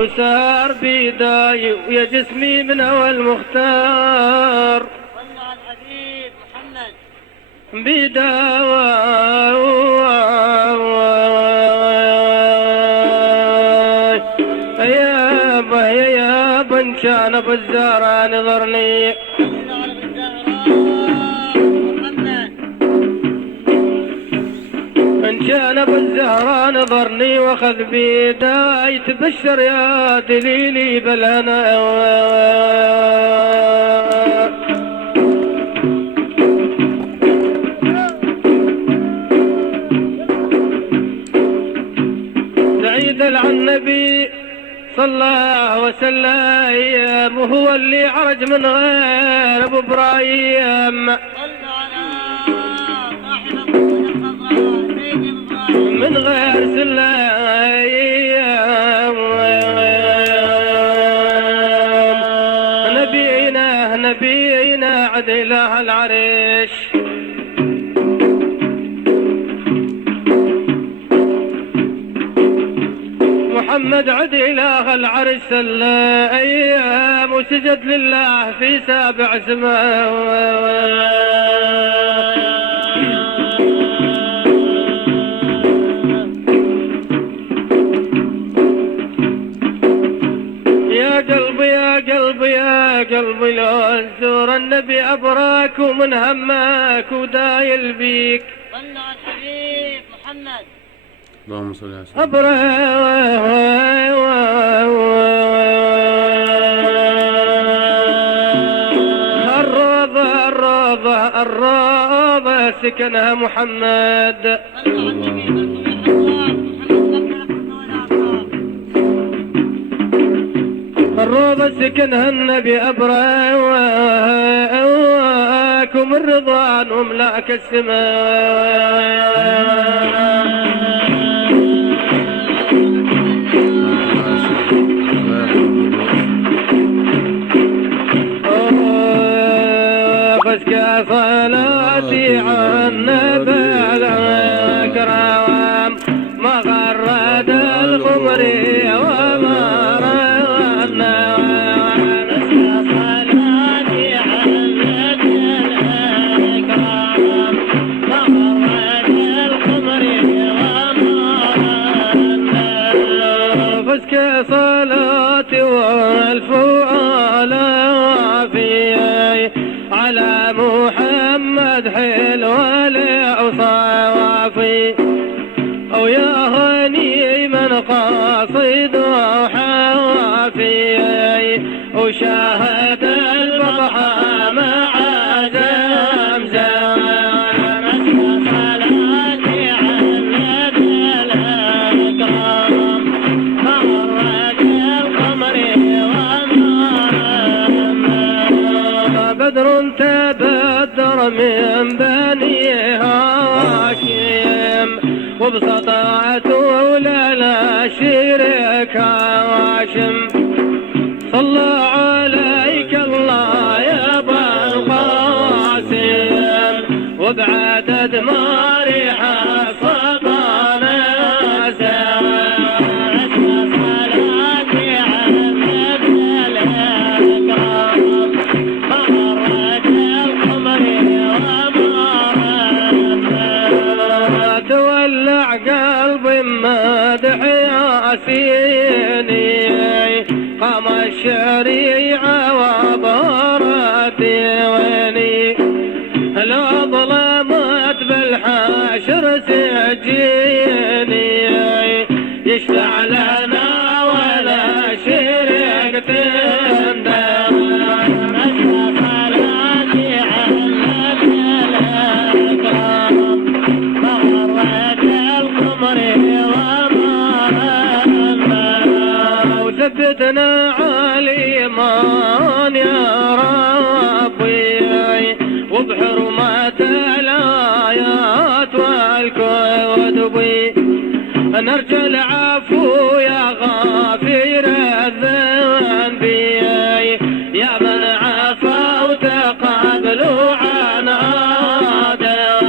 وسار بيداي ويا جسمي من هوى المختار صلوا على الحبيب محمد بيداوى يا بن كان بالزهرة نظرني إن كان بالزهرة نظرني واخذ بيداي تبشر يا دليلي بالهنا سعيد النبي صلى الله وسلم وهو اللي عرج من غير ابو ابراهيم من غير سلام نبينا عد اله العرش محمد عد اله العرش الايام وسجد لله في سابع سماوات يا قلبي لو ازور النبي ابراك ومن همك ودايل بيك صلوا على الحبيب محمد اللهم صل على سيدنا الروضة سكنها محمد الروضة سكنها النبي أبراكم الرضوان وملاك السماء فاسكى صلاتي على النبي الأكرم ما غرد القمر وما رنا فاسكى صلاتي على النبي الأكرم ما غرد القمر وما رنا فاسكى صلاتي والفؤاد على محمد حلو العصافي أو يا هني من قاصد وحافي وشاهد البضحى مع زمزم صلاتي على النبي الأكرم مرت القمر بدر تبدر من بني هاشم وبسطاعته ولا لا شرك هاشم صلى عليك الله يا ابا القاسم وبعدد ما ريح الصبا نازل صلاتي على النبي الأكرم تولع قلبي مدح ياسيني قام الشريعة وبرت ويني لو ظلمت بالحشر سجيني يشفع لنا ولا شرك تندم وثبتنا على ايمان يا ربي وبحرمة الايات والكتب نرجو العفو يا غافر الذنب يا من عفا وتقبل عن آدم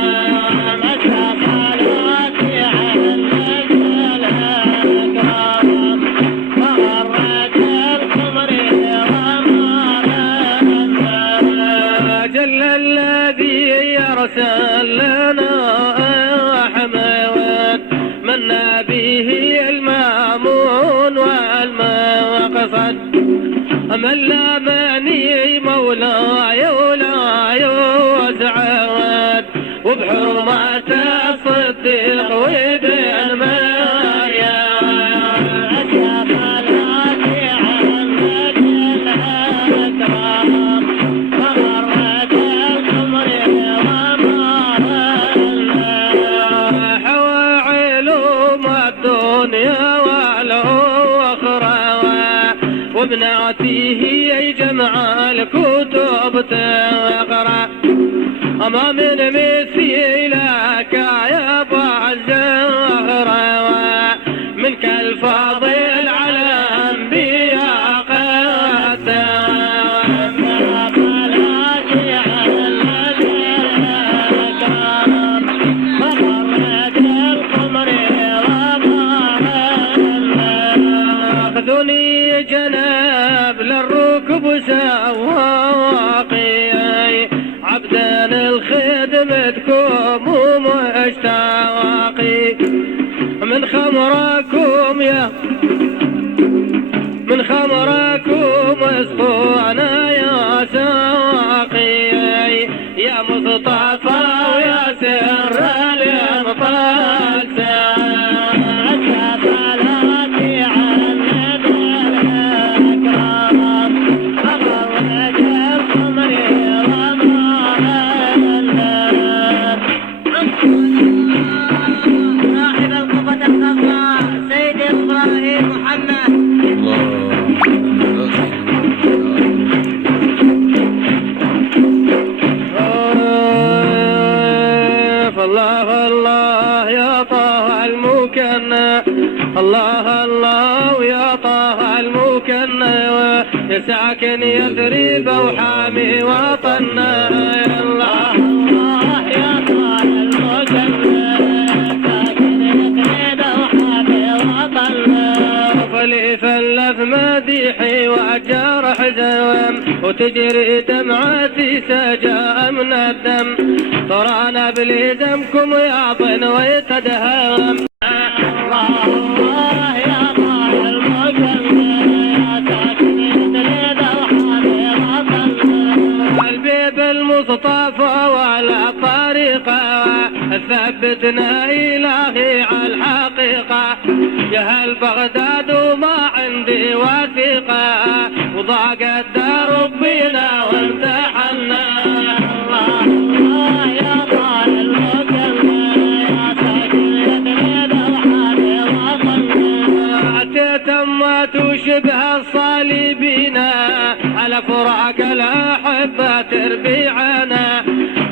صلاتي على النبي الأكرم صد من لامني مولاي ولا يوسعد وبحرمة الصديق وابن مريم وابناتي هي جمع الكتب تقرأ أما من مثيلك يا أبا الزهراء منك الفاضل على أنبياء قد أخذوني جناب للركب سواقي عبدا الخدمتكم ومشتاقي من خمركم اسقونا يا ساقي يا مصطفى ويا سر الانفاس الله الله يا طه المكنى يا ساكن يثرب وحامي وطنا الله الله يا طه المكنى ساكن يثرب وحامي وطنا فلي فلف مديحي وأجار حزام وتجري دمعتي سجاء من الدم طرانا بلزمكم يا طن ويتدهم المصطفى ولا طريقة ثبتنا إلهي على الحقيقة يا هل بغداد وما عندي وثيقة وضاقت ربنا وامتحنا الله الله يا طال المكلمة يا ساكن يدريد الحالي وصلنا أتيت ما تشبه الصليبين على فراق الأحبة تربيعنا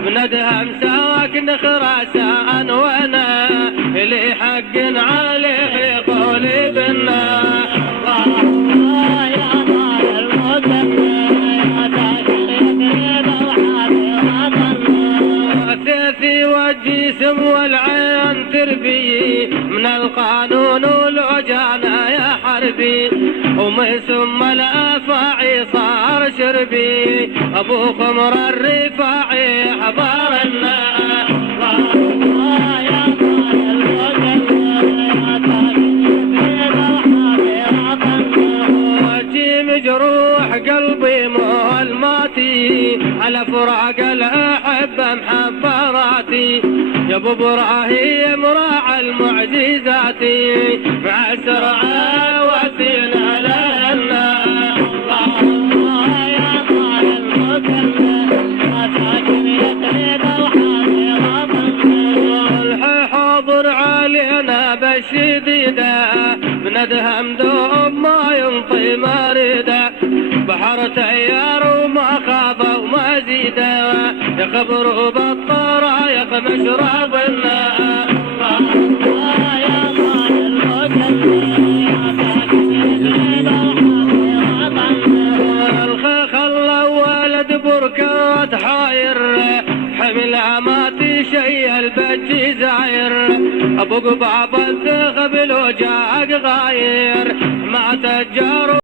بندهم سواك نخرسان وانا اللي حق عليه قولي بنا الله الله يا طال المكلمة يا ساكن يدريد الحالي وصلنا ثيثي والجسم والعين تربي من القانون والوجانا يا حربي ومن ثم الافاعي صار شربي ابو خمر الرفاعي حضرنا الله الله يا طال المكلمة يا ساكن يدريد الحالي وطنا وجي مجروح قلبي مهلماتي على فراق الأحبة محفراتي يا ابو ابراهيم راعى المعجزات مع سرعة وسيلة لنا الله الله يا طال المكلمة يا ساكن يدريد الحالي وطنا الحي حاضر علينا بالشديدة بندهم دوم ما ينطي مريدة بحر تيار وما خاض وما زيده يخبروا بالطرايق مشربنا الله الله يا طال المكلمة يا ساكن يدريد الحالي وطنا الخيخ الاول بركات حاير حمل عماتي شي البجي زاير ابو قبعب الذغب